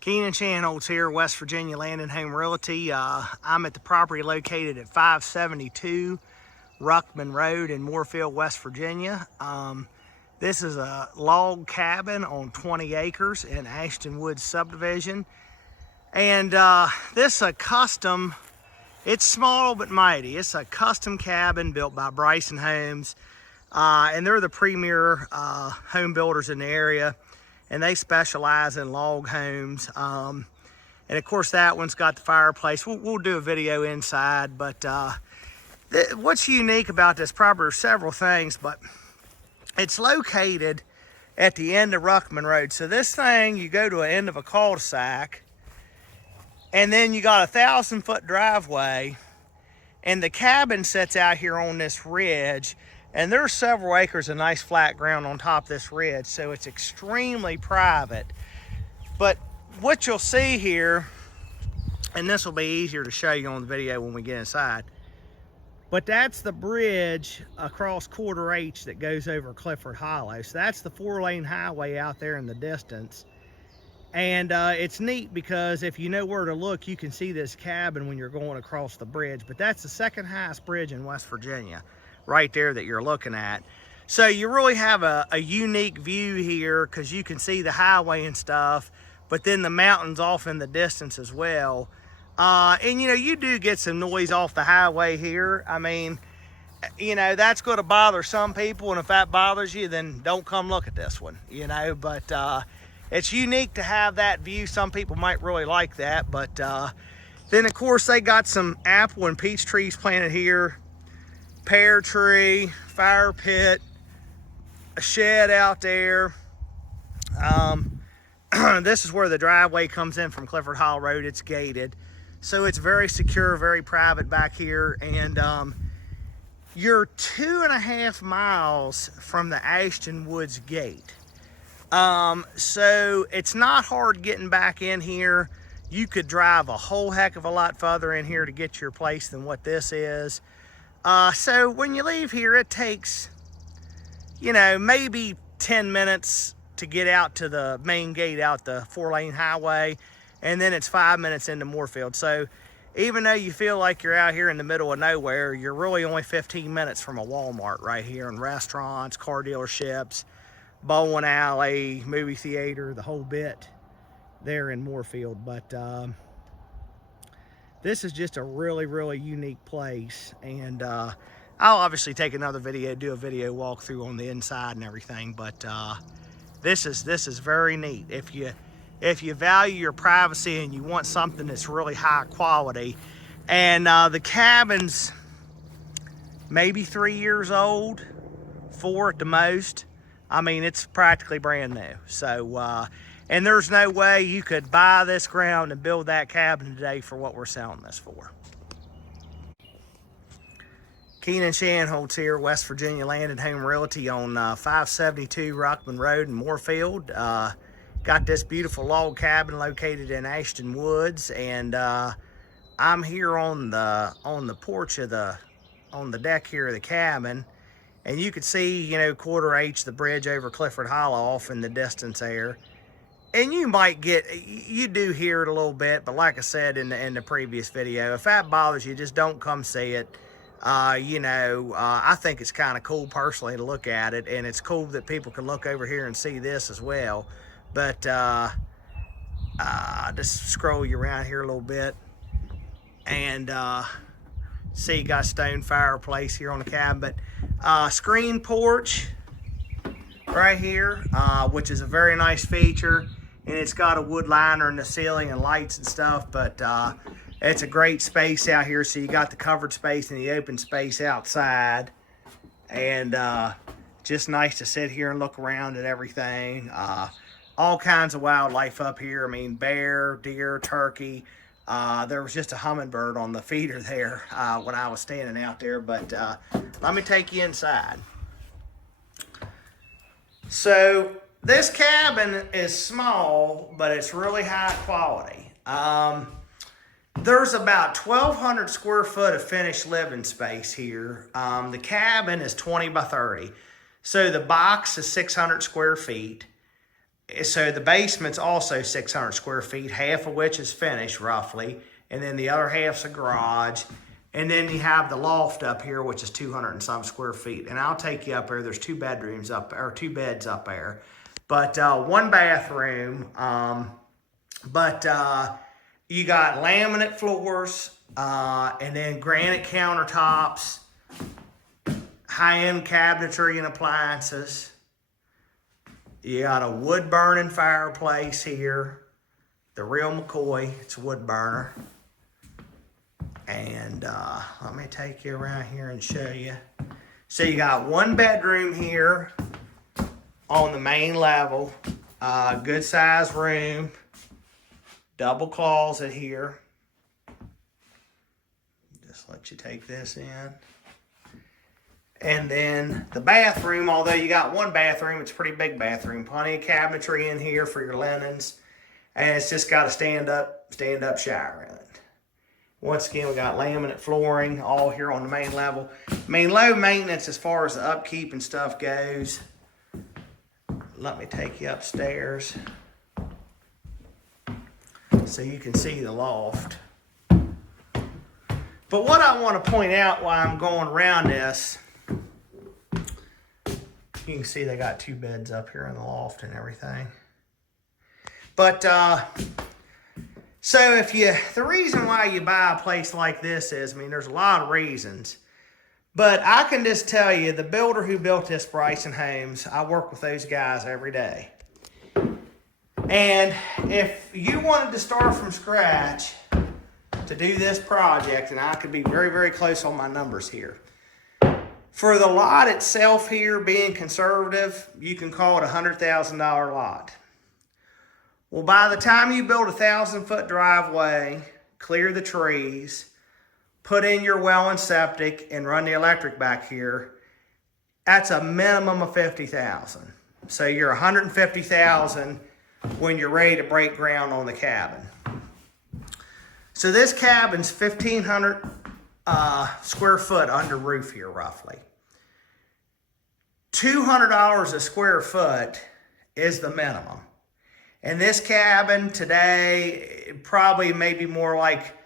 Keenan Shanholtz here, West Virginia Land and Home Realty. I'm at the property located at 572 Ruckman Road in Moorefield, West Virginia. This is a log cabin on 20 acres in ASHTON Woods subdivision. And this is a custom, it's small but mighty. It's a custom cabin built by BRYSON Homes. And they're the premier home builders in the area. And they specialize in log homes. And of course that one's got the fireplace. We'll do a video inside, but what's unique about this property are several things, but it's located at the end of Ruckman Road. So this thing, you go to the end of a cul-de-sac, and then you got a 1,000-foot driveway, and the cabin sits out here on this ridge. And there's several acres of nice flat ground on top of this ridge, so it's extremely private. But what you'll see here, and this will be easier to show you on the video when we get inside, but that's the bridge across Quarter H that goes over Clifford Hollow. So that's the 4-lane highway out there in the distance. And it's neat because if you know where to look, you can see this cabin when you're going across the bridge. But that's the second highest bridge in West Virginia, right there that you're looking at. So you really have a unique view here because you can see the highway and stuff, but then the mountains off in the distance as well. And you know, you do get some noise off the highway here. I mean, you know, that's going to bother some people, and if that bothers you, then don't come look at this one, you know. But it's unique to have that view. Some people might really like that. But then of course they got some apple and peach trees planted here, pear tree, fire pit, a shed out there. This is where the driveway comes in from Clifford Hollow Road. It's gated, so it's very secure, very private back here. And you're 2.5 miles from the ASHTON Woods gate. So it's not hard getting back in here. You could drive a whole heck of a lot further in here to get to your place than what this is. So when you leave here, it takes, you know, maybe 10 minutes to get out to the main gate out the 4-lane highway, and then it's 5 minutes into Moorefield. So even though you feel like you're out here in the middle of nowhere, you're really only 15 minutes from a Walmart right here, and restaurants, car dealerships, bowling alley, movie theater, the whole bit there in Moorefield. But this is just a really, really unique place. And I'll obviously take another video, do a video walkthrough on the inside and everything. But this is very neat. If you value your privacy and you want something that's really high quality, and the cabin's maybe 3 years old, 4 at the most. I mean, it's practically brand new. So and there's no way you could buy this ground and build that cabin today for what we're selling this for. Keenan Shanholtz here, West Virginia Land and Home Realty on 572 Ruckman Road in Moorefield. Got this beautiful log cabin located in ASHTON Woods, and I'm here on the porch of on the deck here of the cabin, and you can see, you know, Quarter H, the bridge over Clifford Hollow off in the distance there. And you might you do hear it a little bit, but like I said in the previous video, if that bothers you, just don't come see it. You know, I think it's kind of cool personally to look at it, and it's cool that people can look over here and see this as well. But just scroll you around here a little bit, and see you got a stone fireplace here on the cabin, but screen porch right here, which is a very nice feature. And it's got a wood liner in the ceiling and lights and stuff, but it's a great space out here. So you got the covered space and the open space outside, and just nice to sit here and look around at everything. All kinds of wildlife up here. I mean, bear, deer, turkey. There was just a hummingbird on the feeder there when I was standing out there, but let me take you inside. So this cabin is small, but it's really high quality. There's about 1,200 square foot of finished living space here. The cabin is 20 by 30. So the box is 600 square feet. So the basement's also 600 square feet, half of which is finished roughly, and then the other half's a garage. And then you have the loft up here, which is 200 and some square feet. And I'll take you up there. There's 2 bedrooms up, or 2 beds up there. But 1 bathroom. You got laminate floors, and then granite countertops, high-end cabinetry and appliances. You got a wood-burning fireplace here. The real McCoy, it's a wood burner. And let me take you around here and show you. So you got 1 bedroom here on the main level. Good size room. Double closet here. Just let you take this in. And then the bathroom, although you got 1 bathroom, it's a pretty big bathroom. Plenty of cabinetry in here for your linens. And it's just got a stand-up shower in it. Once again, we got laminate flooring all here on the main level. I mean, low maintenance as far as the upkeep and stuff goes. Let me take you upstairs so you can see the loft. But what I want to point out while I'm going around this, you can see they got 2 beds up here in the loft and everything. But, so the reason why you buy a place like this is, I mean, there's a lot of reasons. But I can just tell you, the builder who built this BRYSON Homes, I work with those guys every day. And if you wanted to start from scratch to do this project, and I could be very, very close on my numbers here. For the lot itself here, being conservative, you can call it a $100,000 lot. Well, by the time you build a 1,000-foot driveway, clear the trees, put in your well and septic, and run the electric back here, that's a minimum of $50,000. So you're $150,000 when you're ready to break ground on the cabin. So this cabin's 1,500 square foot under roof here, roughly. $200 a square foot is the minimum. And this cabin today, probably maybe more like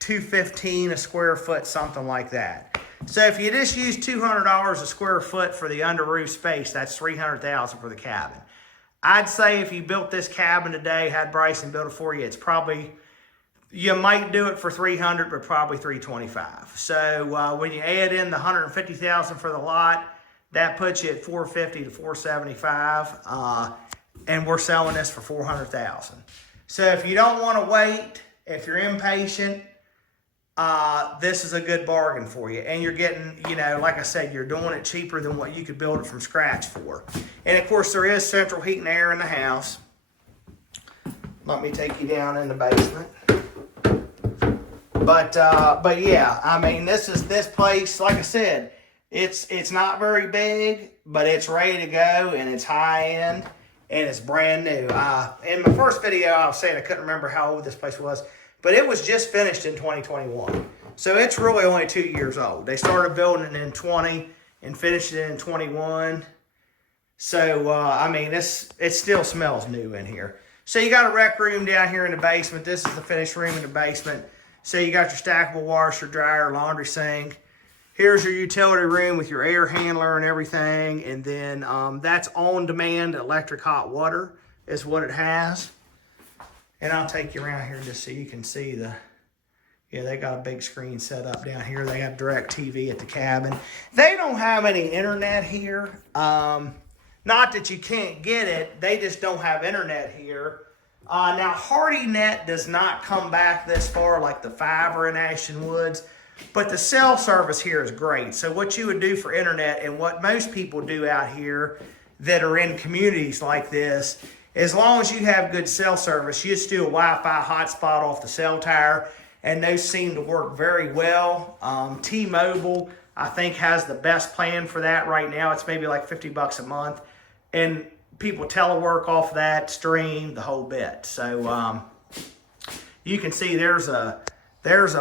$215 a square foot, something like that. So if you just use $200 a square foot for the under roof space, that's $300,000 for the cabin. I'd say if you built this cabin today, had BRYSON build it for you, it's probably, you might do it for $300, but probably $325. So when you add in the $150,000 for the lot, that puts you at $450 to $475. And we're selling this for $400,000. So if you don't want to wait, if you're impatient, this is a good bargain for you. And you're getting, you know, like I said, you're doing it cheaper than what you could build it from scratch for. And of course, there is central heat and air in the house. Let me take you down in the basement. But yeah, I mean, this place, like I said, it's not very big, but it's ready to go and it's high end. And it's brand new. In my first video, I was saying I couldn't remember how old this place was, but it was just finished in 2021. So it's really only 2 years old. They started building it in 20 and finished it in 21. So, I mean, it still smells new in here. So you got a rec room down here in the basement. This is the finished room in the basement. So you got your stackable washer, dryer, laundry sink. Here's your utility room with your air handler and everything. And then that's on-demand electric hot water is what it has. And I'll take you around here just so you can see yeah, they got a big screen set up down here. They have direct TV at the cabin. They don't have any internet here. Not that you can't get it. They just don't have internet here. Now, HardyNet does not come back this far like the fiber in Ashton Woods. But the cell service here is great. So what you would do for internet and what most people do out here that are in communities like this, as long as you have good cell service, you just do a Wi-Fi hotspot off the cell tower, and those seem to work very well. T-Mobile, I think, has the best plan for that right now. It's maybe like $50 a month. And people telework off that, stream, the whole bit. So you can see there's a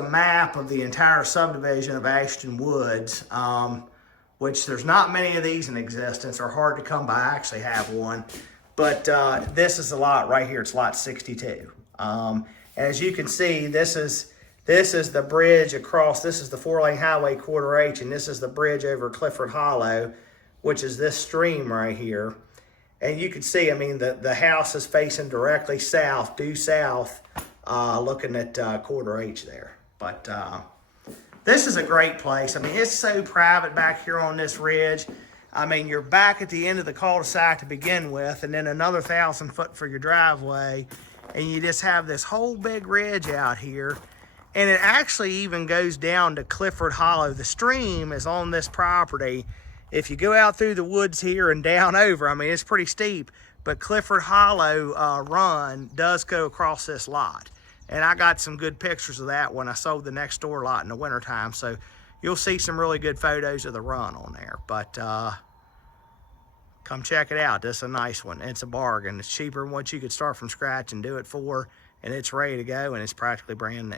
map of the entire subdivision of Ashton Woods, which there's not many of these in existence. They're hard to come by. I actually have one. But this is the lot right here. It's lot 62. And as you can see, this is the bridge across. This is the 4-lane highway quarter H, and this is the bridge over Clifford Hollow, which is this stream right here. And you can see, I mean, the house is facing directly south, due south, looking at quarter H there. But this is a great place. I mean, it's so private back here on this ridge. I mean, you're back at the end of the cul-de-sac to begin with, and then another 1,000 foot for your driveway. And you just have this whole big ridge out here. And it actually even goes down to Clifford Hollow. The stream is on this property. If you go out through the woods here and down over, I mean, it's pretty steep, but Clifford Hollow run does go across this lot. And I got some good pictures of that when I sold the next door lot in the wintertime. So you'll see some really good photos of the run on there. But come check it out. This is a nice one. It's a bargain. It's cheaper than what you could start from scratch and do it for. And it's ready to go, and it's practically brand new.